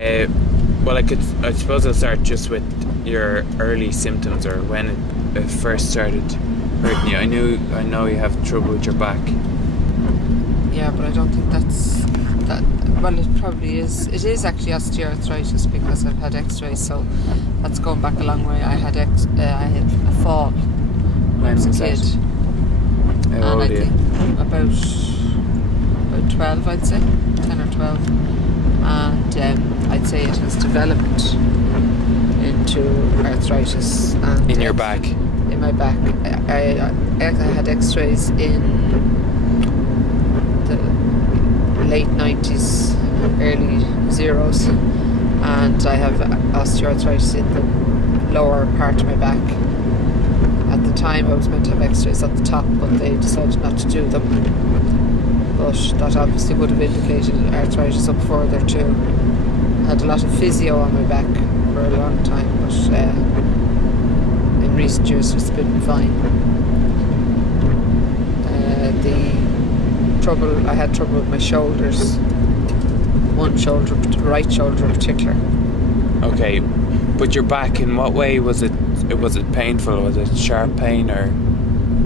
Well, I suppose I'll start just with your early symptoms or when it first started hurting you. I know you have trouble with your back. Yeah, but I don't think that's that. Well, it probably is. It is actually osteoarthritis because I've had X-rays, so that's going back a long way. I had a fall when I was a kid, How and old I are you? think about 12, I'd say, 10 or 12, and I'd say it has developed into arthritis. And In your back? In my back. I had X-rays in the late 90s, early zeros, and I have osteoarthritis in the lower part of my back. At the time I was meant to have X-rays at the top, but they decided not to do them. But that obviously would have indicated arthritis up further too. I had a lot of physio on my back for a long time, but in recent years it's been fine. I had trouble with my shoulders. One shoulder, the right shoulder in particular. Okay, but your back, in what way was it painful? Was it sharp pain, or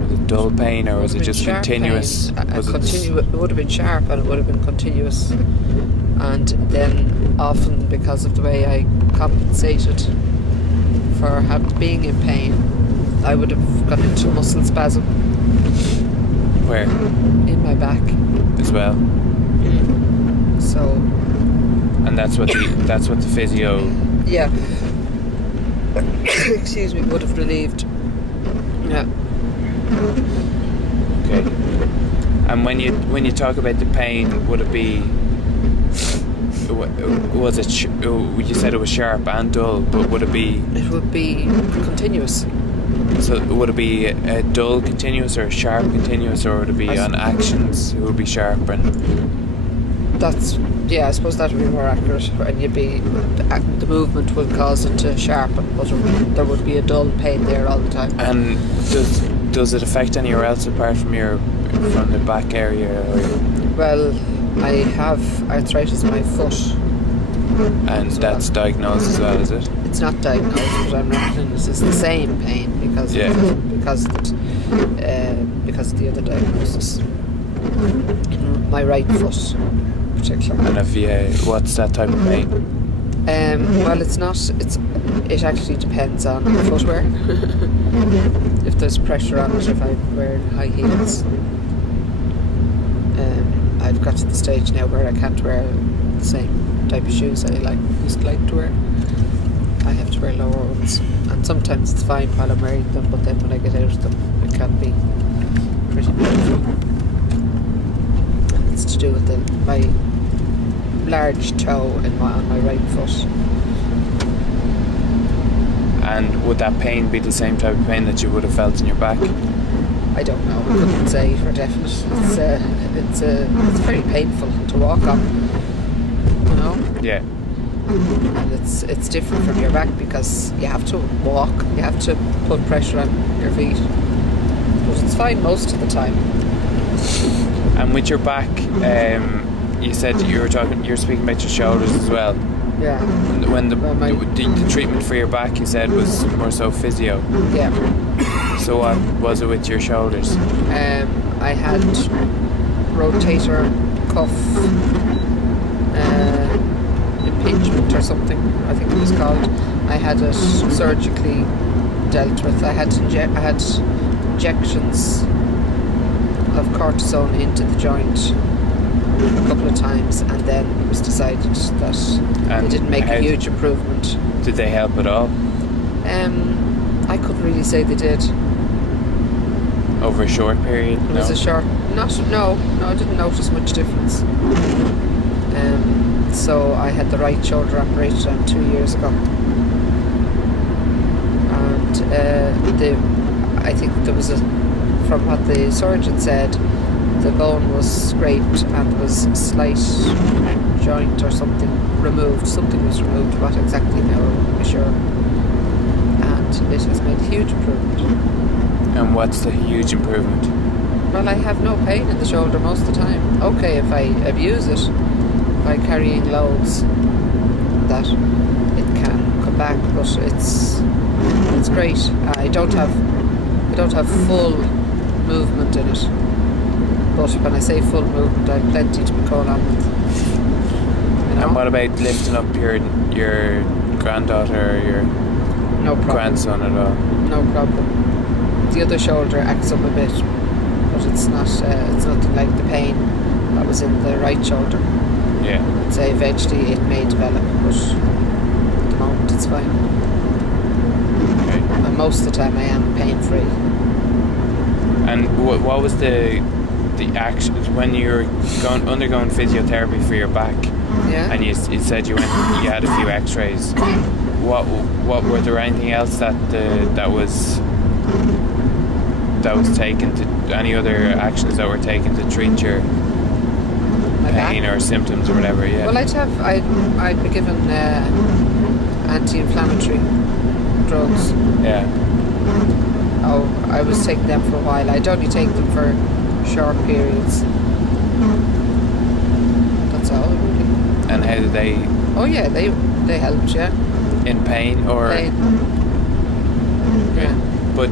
was it dull pain, or was it just continuous? It would have been sharp and it would have been continuous. And then often, because of the way I compensated for being in pain, I would have gone into muscle spasm. Where? In my back. As well. So. And that's what the physio. Yeah. Excuse me. Would have relieved. Yeah. Okay. And when you talk about the pain, would it be? Was it? You said it was sharp and dull, but would it be? It would be continuous. So would it be a dull continuous or a sharp continuous, or would it be on actions? It would be sharp and. I suppose that would be more accurate. And the movement would cause it to sharpen, but there would be a dull pain there all the time. And does it affect anywhere else apart from the back area? Well, I have arthritis in my foot. And that's diagnosed as well, is it? It's not diagnosed, but I'm reckoning this is the same pain because of the other diagnosis. My right foot, particularly. And what's that type of pain? Well, it's not. It actually depends on the footwear. If there's pressure on it, if I'm wearing high heels. I've got to the stage now where I can't wear the same type of shoes I used to like to wear. I have to wear lower ones, and sometimes it's fine while I'm wearing them, but then when I get out of them, it can be pretty painful. And it's to do with my large toe on my right foot. And would that pain be the same type of pain that you would have felt in your back? I don't know. I couldn't say for definite. It's very painful to walk on. You know. Yeah. And it's different from your back because you have to walk. You have to put pressure on your feet. But it's fine most of the time. And with your back, you said you're speaking about your shoulders as well. Yeah. When the treatment for your back, you said, was more so physio. Yeah. So what was it with your shoulders? I had rotator cuff impingement or something, I think it was called. I had it surgically dealt with. I had injections of cortisone into the joint a couple of times, and then it was decided that it didn't make a huge improvement. Did they help at all? I couldn't really say they did. Over a short period? It was a short... No, I didn't notice much difference. So I had the right shoulder operated on 2 years ago. And I think there was from what the surgeon said, the bone was scraped and there was a slight joint or something removed. Something was removed, what exactly now I'm not sure. And it has made a huge improvement. And what's the huge improvement? Well, I have no pain in the shoulder most of the time. Okay, if I abuse it by carrying loads, back, but it's great. I don't have full movement in it, but when I say full movement, I have plenty to be going on with. You know? And what about lifting up your granddaughter or your No problem. grandson at all? No problem. The other shoulder acts up a bit, but it's not. It's nothing like the pain that was in the right shoulder. Yeah. I'd say eventually it may develop, but at the moment it's fine. Okay. And most of the time I am pain free. And what was the actions when you were undergoing physiotherapy for your back? Yeah. And you said you had a few X-rays. What were there anything else that was taken to any other actions that were taken to treat your My pain back. or symptoms or whatever? Yeah. Well, I'd be given anti-inflammatory drugs. Yeah. Oh, I was taking them for a while. I'd only take them for short periods. That's all, really. And how did they Oh yeah, they helped, yeah. in pain or? Pain. Yeah. But